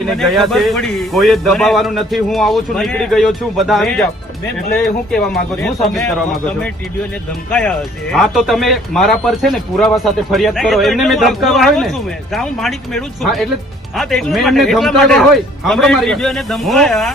મને- દબાવવાનું નથી હું આવું છું નીકળી ગયો છું બધા આવી જાઓ. એટલે હું કેવા માંગુ છું હું સબમિટ કરવા માંગુ તમે છું ટીડીઓને ધમકાયા હશે. હા તો તમે મારા પર છે ને પુરાવા સાથે ફરિયાદ કરો એમને મેં ધમકાવા હોય ને. માણિક મેળવું છું. હા એટલે મેં એમને એટલા ધમકાવ્યા હોય. સાંભળો મારી ધમકાયા.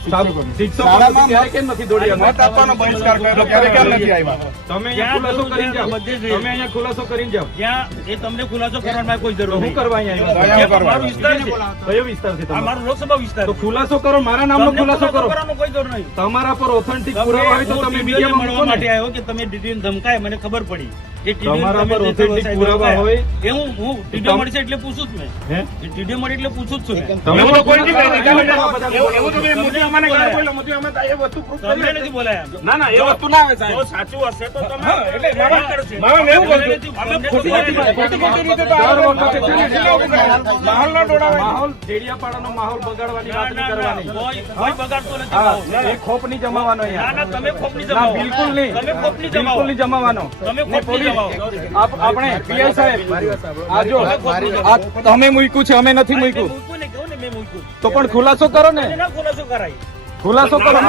ખુલાસો કરીને જાઓ. બધે જ. તમે અહીંયા ખુલાસો કરીને જાઓ. જ્યાં એ તમને ખુલાસો કરવાનો કોઈ જરૂર હું કરવા અહીંયા દયા આવ્યો? કરવા. મારો વિસ્તાર છે. કયો વિસ્તાર છે મારો લોકસભા વિસ્તાર તો ખુલાસો કરો મારા નામનો ખુલાસો કરો. કોઈ જરૂર નહીં. તમારા પર ઓથેન્ટિક પુરાવા હોય તો તમે મીડિયામાં મળવા માટે આવ્યો કે તમે ડીટીન ધમકાય મને ખબર પડી. કે તમારા પર ઓથેન્ટિક પુરાવા. હોય. એ હું હું ટીડીઓ મળશે એટલે પૂછું જ મેં. હે? ટીડીઓ મળી એટલે પૂછું જ છું તમે કોઈ એવું તો મેં તમને મોદી અમાને બોલાયા. ગાળ બોલ્યો, મોદી અમે એ વસ્તુ proof કરી નથી બોલાયા ના ના એ વસ્તુ ના આવે સાહેબ. જો સાચું હશે તો તમે એટલે મામા- મામા એવું તમને અમે ખોટી ખોટી ખોટી ખોટી ખોટી રીતે તો આ વખતે છે. ને જિલ્લા ઉભું કરે. માહોલ ન દોડાવાય. માહોલ ડેડિયાપાડાનો માહોલ બગાડવાની વાત નહીં ના, ના, કરવાની. કોઈ- કોઈ બગાડતો નથી એ ખોપ નહીં જમાવાનો ના ના તમે ખોપની ના જમાવો. બિલકુલ નહીં. તમે ખોપની બિલકુલ જમાવો. નહીં જમાવાનો. તમે ને ખોપની જમાવો. આપણે પીઆઈ સાહેબ આ જો તમે મૂક્યું છે અમે નથી મૂક્યું. મેં મૂક્યું. તો પણ ખુલાસો કરો ને. ખુલાસો કરાય. ખુલાસો કરો.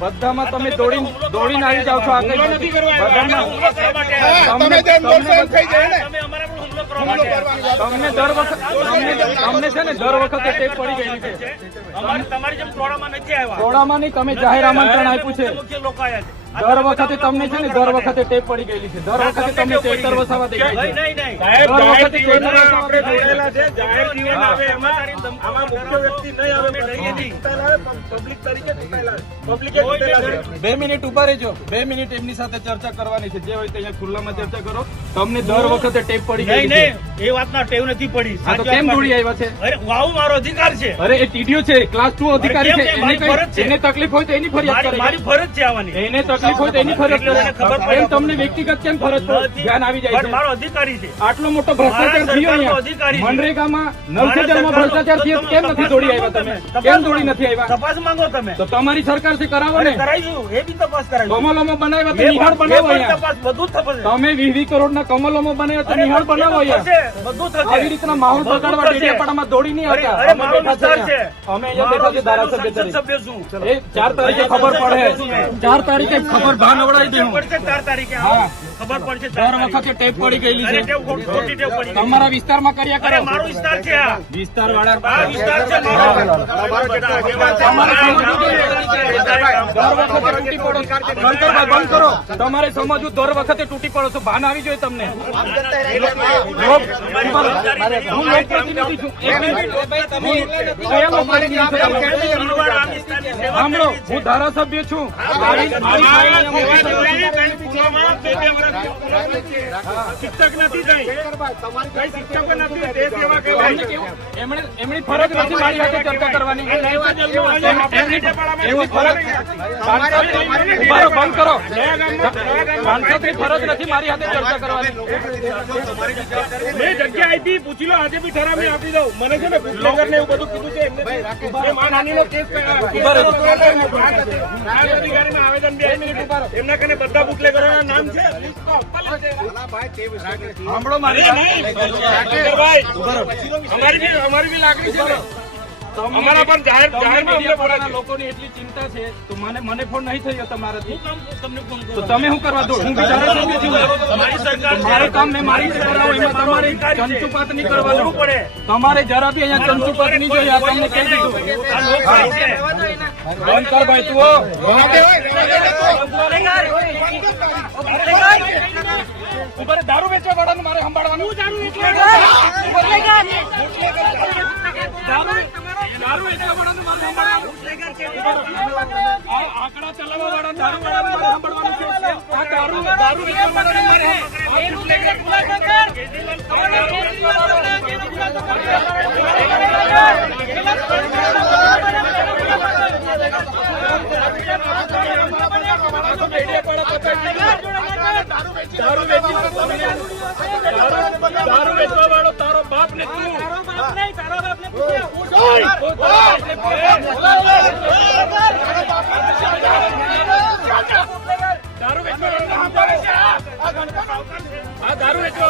બધામાં તમે દોડીને દોડીને આવી જાઓ છો આ કઈ. હુમલો નથી કરવા આવ્યા. બધામાં- હુમલો કરવા માટે હા, આવ્યા. તમે જેમ બોલશો એમ થઈ જાય ને. તમે અમારા પર હુમલો કરવા હુમલો માટે કરવાની આવ્યા. વાત. તમને દર વખત તમને છે ને દર વખતે ટેપ પડી ગયેલી છે. અમારે તમારી જેમ ટોળામાં નથી આવ્યા. ટોળામાં નહીં તમે જાહેર આમંત્રણ આપ્યું છે. મુખ્ય લોકો આવ્યા છે. દર વખતે તમને છે ને દર વખતે ટેપ પડી ગયેલી છે. દર વખતે તમને ચેતર વસાવા દેખાય છે. સાહેબ, દર વખતે ચેતર આપણે જોડાયેલા છે. જાહેર જીવન આવે એમાં આમાં મુખ્ય વ્યક્તિ નહીં આવે. નહીં. ચૂંટાયેલા પબ્લિક તરીકે. પબ્લિકે બે મિનિટ ઊભા રહેજો. બે મિનિટ એમની સાથે ચર્ચા કરવાની છે. જે હોય તે અહીંયા ખુલ્લામાં ચર્ચા કરો. તમને દર વખતે ટેપ પડી છે. નહીં એ વાતના ટેવ નથી પડી. હા તો કેમ દોડી આવ્યા છે? અરે વાવ મારો અધિકાર છે. અરે એ ટીડીઓ છે ક્લાસ ટુ અધિકારી છે? એને તકલીફ હોય તો એની ફરિયાદ મારી મારી ફરજ છે આવવાની એને તકલીફ હોય તો એની ફરજ પડે. એમ તમને વ્યક્તિગત કેમ ફરજ પડે? ધ્યાન આવી જાય છે. મારો અધિકારી છે. આટલો મોટો ભ્રષ્ટાચાર થયો અહીંયા. મનરેગામાં નલ સે મારા જલમાં સરકારનો- ભ્રષ્ટાચાર થયો કેમ નથી દોડી આવ્યા તમે. કેમ દોડી નથી આવ્યા? તપાસ માંગો તમે. તો તમારી સરકારથી કરાવો ને. કરાવીશું. એ બી તપાસ કરાવીશું. કમલોમાં બનાવ્યા તો નિહાળ બનાવો અહીંયા. બધું તમે વીસ વીસ કરોડના કમલોમાં બનાવ્યા તો નિહાળ બનાવો અહીંયા. બધું થશે. આવી રીતના માહોલ બગાડવા. ડેડિયાપાડામાં દોડી નહીં આવતા. અમે. અહીંયા. બેઠા છે ધારાસભ્ય ચાર તારીખે ખબર પડે. ચાર તારીખે ખબર ભાન નવડાવી દેવું પડશે ચાર તારીખે હા. ખબર પડશે ચાર દર વખતે ટેપ પડી ગયેલી છે. તમારા વિસ્તારમાં કર્યા કરે મારો વિસ્તાર છે વિસ્તાર વાળા વિસ્તાર છે. દર વખતે તૂટી પડો. શંકરભાઈ બંધ કરો તમારે સમજવું દર વખતે તૂટી પડો છો. ભાન આવી જોઈએ તમને. હું લોકપ્રતિનિધિ છું. એક મિનિટ. સાંભળો હું ધારાસભ્ય છું. શિક્ષક નથી કઈ? કઈ શિક્ષક નથી? એમણે એમની ફરજ નથી મારી સાથે ચર્ચા કરવાની. એમની એમની ફરજ બંધ કરો. સાંસદની ફરજ નથી મારી સાથે ચર્ચા કરવાની. મેં જગ્યા આપી પૂછી લો આજે બી ઠરાવ આપી દઉં. મને છે ને બુટલેગર ને એવું બધું કીધું છે એમને કેસ આવેદન બી કને બધા બુટલેગરોના નામ છે. સાંભળો મારી અમારી બી લાગણી છે અમારા પણ જાહેર. લોકોની એટલી ચિંતા છે તો મને મને ફોન નહીં થયો તમારાથી તમને ફોન તો તમે શું કરવા દો હું છું મારી સરકાર મારે કામ મેં મારી એમાં તમારે ચંચુપાત નહીં કરવાનું પડે તમારે જરા બી અહીંયા ચંચુપાત નહીં જોઈએ આ તમને કહી દીધું બંધ કર ભાઈ તું રહે, દારૂ વેચવા વાળાનું મારે સંભાળવાનું. દારૂ વેચવા વાળાનું મારે સંભાળવાનું. આંકડા ચલાવવા વાળા દારૂ વાળાનું મારે સંભાળવાનું છે. આ દારૂ દારૂ વેચવા વાળાનું મારે દારૂ દારૂ વેચવા વાળો તારો બાપ ને તું. દારૂ વેચવા વાળાને આ દારૂ વેચવા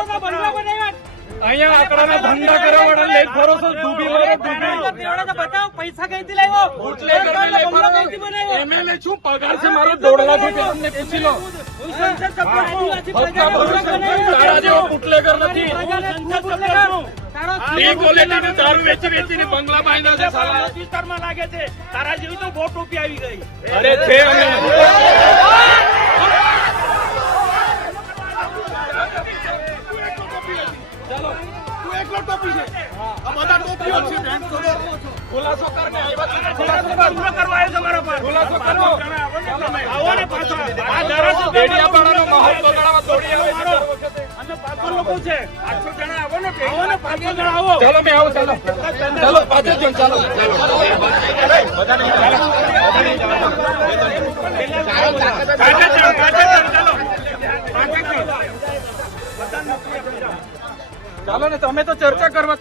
અહીંયા આંકડાના ધંધા કરવા વાળા લઈ છો ડૂબી મરો ડૂબી. પૈસા કઈથી લાવ્યો? એમએલએ શું પગાર છે મારો દોઢ લાખ રૂપિયા તમને પૂછી લો. તારા જેવો બુટલેગર નથી. ડી ક્વોલિટી નું દારૂ વેચી વેચીને બંગલા બાંધ્યા છે સાલા. વિસ્તારમાં લાગે છે. તારા જેવી તો બહુ ટોપી આવી ગઈ. અરે છે અમે ચાલો મેં આવો ચાલો. ચાલો પાછળ જો ચાલો. કાંઠે ચાલો કાંઠે ચાલો ચાલો. ચાલો ને તમે તો ચર્ચા કરવા